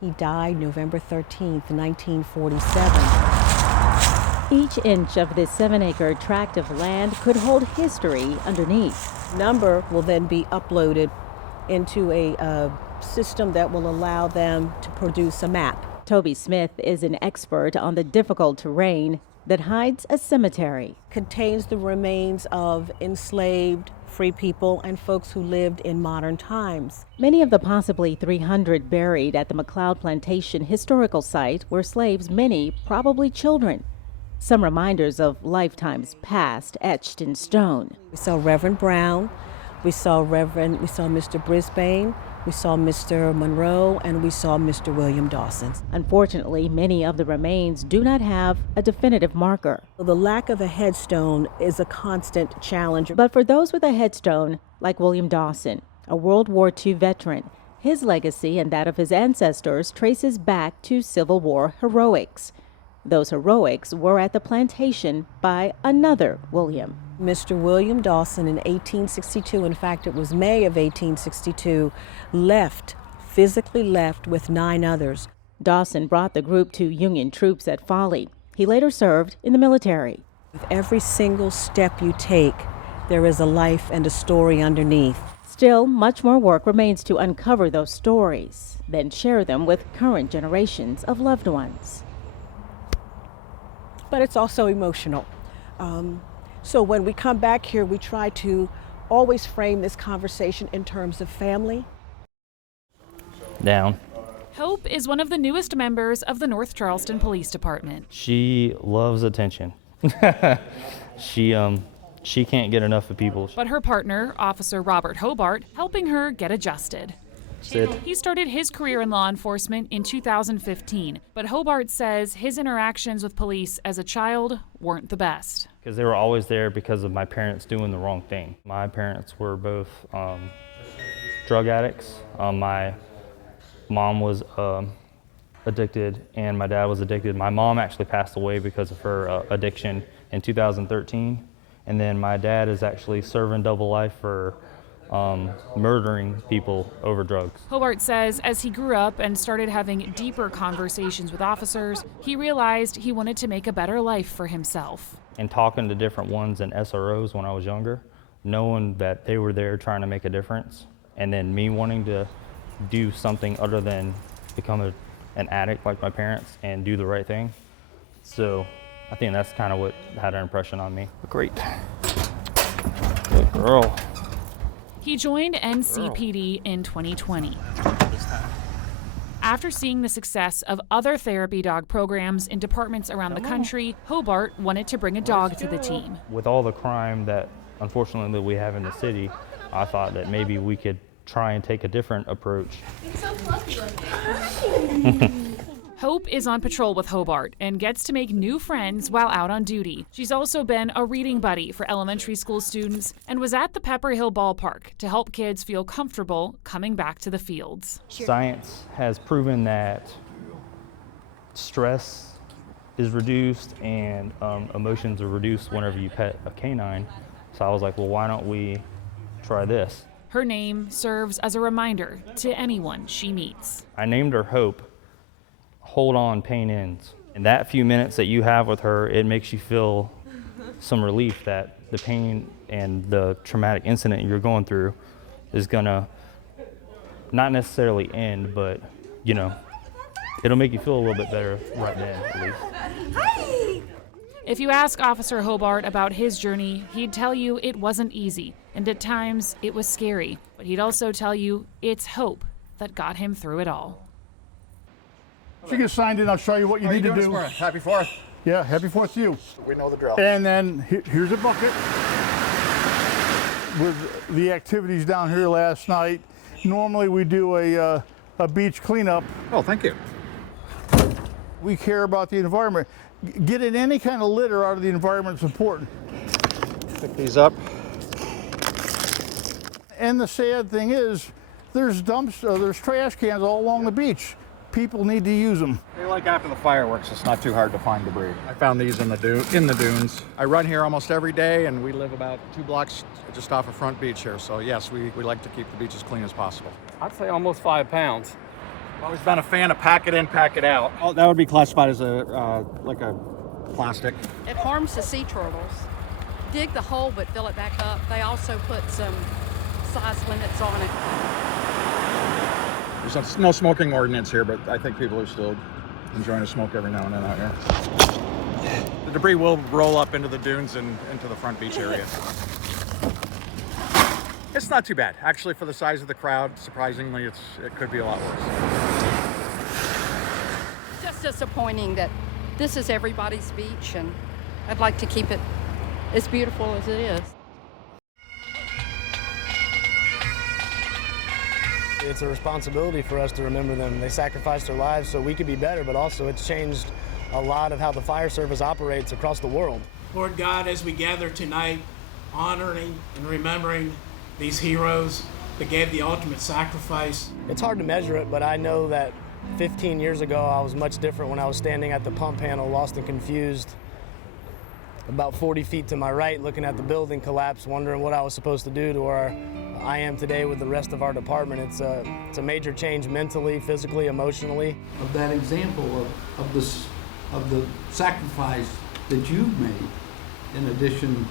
He died November 13th, 1947. Each inch of this 7-acre tract of land could hold history underneath. Number will then be uploaded into a system that will allow them to produce a map. Toby Smith is an expert on the difficult terrain that hides a cemetery. Contains the remains of enslaved, free people, and folks who lived in modern times. Many of the possibly 300 buried at the McLeod Plantation historical site were slaves, many probably children. Some reminders of lifetimes past etched in stone. We saw Reverend Brown, we saw Mr. Brisbane, we saw Mr. Monroe, and we saw Mr. William Dawson. Unfortunately, many of the remains do not have a definitive marker. The lack of a headstone is a constant challenge. But for those with a headstone, like William Dawson, a World War II veteran, his legacy and that of his ancestors traces back to Civil War heroics. Those heroics were at the plantation by another William. Mr. William Dawson in 1862, in fact it was May of 1862, physically left with 9 others. Dawson brought the group to Union troops at Folly. He later served in the military. With every single step you take, there is a life and a story underneath. Still, much more work remains to uncover those stories, then share them with current generations of loved ones. But it's also emotional. So when we come back here, we try to always frame this conversation in terms of family. Down. Hope is one of the newest members of the North Charleston Police Department. She loves attention. She can't get enough of people. But her partner, Officer Robert Hobart, helping her get adjusted. He started his career in law enforcement in 2015, but Hobart says his interactions with police as a child weren't the best. Because they were always there because of my parents doing the wrong thing. My parents were both drug addicts. My mom was addicted and my dad was addicted. My mom actually passed away because of her addiction in 2013. And then my dad is actually serving double life for murdering people over drugs. Hobart says as he grew up and started having deeper conversations with officers, he realized he wanted to make a better life for himself. And talking to different ones in SROs when I was younger, knowing that they were there trying to make a difference, and then me wanting to do something other than become an addict like my parents and do the right thing. So I think that's kind of what had an impression on me. Great. Good girl. He joined NCPD in 2020. After seeing the success of other therapy dog programs in departments around the country, Hobart wanted to bring a dog to the team. With all the crime that unfortunately we have in the city, I thought that maybe we could try and take a different approach. Hope is on patrol with Hobart and gets to make new friends while out on duty. She's also been a reading buddy for elementary school students and was at the Pepper Hill Ballpark to help kids feel comfortable coming back to the fields. Science has proven that stress is reduced and emotions are reduced whenever you pet a canine. So I was like, well, why don't we try this? Her name serves as a reminder to anyone she meets. I named her Hope. Hold on, pain ends. In that few minutes that you have with her, it makes you feel some relief that the pain and the traumatic incident you're going through is gonna not necessarily end, but you know, it'll make you feel a little bit better right then, at least. If you ask Officer Hobart about his journey, he'd tell you it wasn't easy, and at times it was scary. But he'd also tell you it's hope that got him through it all. If you get signed in, I'll show you what you need to do. Happy 4th. Yeah, happy 4th to you. We know the drill. And then here's a bucket with the activities down here last night. Normally we do a beach cleanup. Oh, thank you. We care about the environment. Getting any kind of litter out of the environment is important. Pick these up. And the sad thing is, there's trash cans all along the beach. People need to use them. Like after the fireworks, it's not too hard to find debris. I found these in the dunes. I run here almost every day, and we live about 2 blocks just off of Front Beach here. So yes, we like to keep the beach as clean as possible. I'd say almost 5 pounds. I've always been a fan of pack it in, pack it out. Oh, that would be classified as a like a plastic. It harms the sea turtles. Dig the hole but fill it back up. They also put some size limits on it. There's no smoking ordinance here, but I think people are still enjoying a smoke every now and then out here. The debris will roll up into the dunes and into the front beach area. It's not too bad. Actually, for the size of the crowd, surprisingly, it could be a lot worse. Just disappointing that this is everybody's beach, and I'd like to keep it as beautiful as it is. It's a responsibility for us to remember them. They sacrificed their lives so we could be better, but also it's changed a lot of how the fire service operates across the world. Lord God, as we gather tonight, honoring and remembering these heroes that gave the ultimate sacrifice. It's hard to measure it, but I know that 15 years ago I was much different when I was standing at the pump panel, lost and confused, about 40 feet to my right, looking at the building collapse, wondering what I was supposed to do to where I am today with the rest of our department. It's a major change mentally, physically, emotionally. Of that example of the sacrifice that you've made, in addition,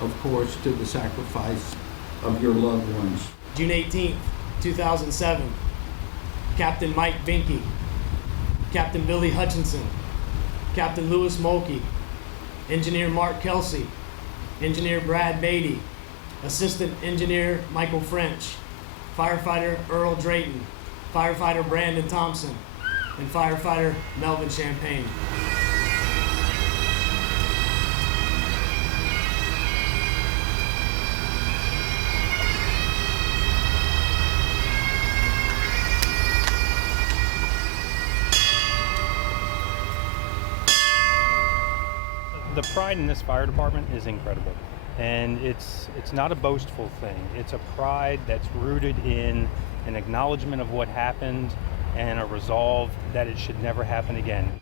of course, to the sacrifice of your loved ones. June 18th, 2007, Captain Mike Binke, Captain Billy Hutchinson, Captain Louis Mulkey, Engineer Mark Kelsey, Engineer Brad Beatty, Assistant Engineer Michael French, Firefighter Earl Drayton, Firefighter Brandon Thompson, and Firefighter Melvin Champagne. The pride in this fire department is incredible, and it's not a boastful thing. It's a pride that's rooted in an acknowledgement of what happened and a resolve that it should never happen again.